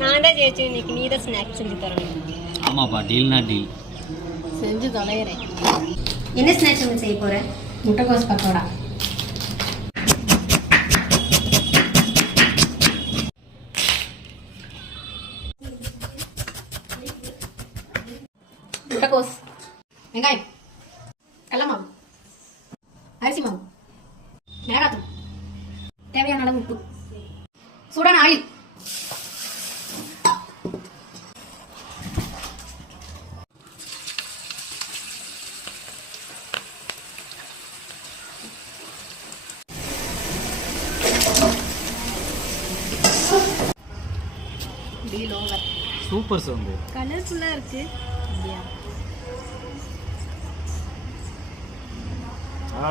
நான் தான் ஜெயிச்சேன் இன்னைக்கு. நீ தான் ஸ்நாக்ஸ் செஞ்சு தரணும். ஆமாப்பா, டீல்னா டீல். செஞ்சு தொலைகிறேன். என்ன ஸ்நாக்ஸ் ஒன்று செய்ய போகிறேன்? முட்டைக்கோஸ் பக்கோடா. முட்டைக்கோஸ், வெங்காயம், கடலை மாவு, அரிசி மாவு, மிளகாத்தூள், தேவையான அளவு உப்பு, சூடான ஆயில், சூப்பர் சவுண்ட். கலர்ஃபுல்லா இருக்கு. ஆ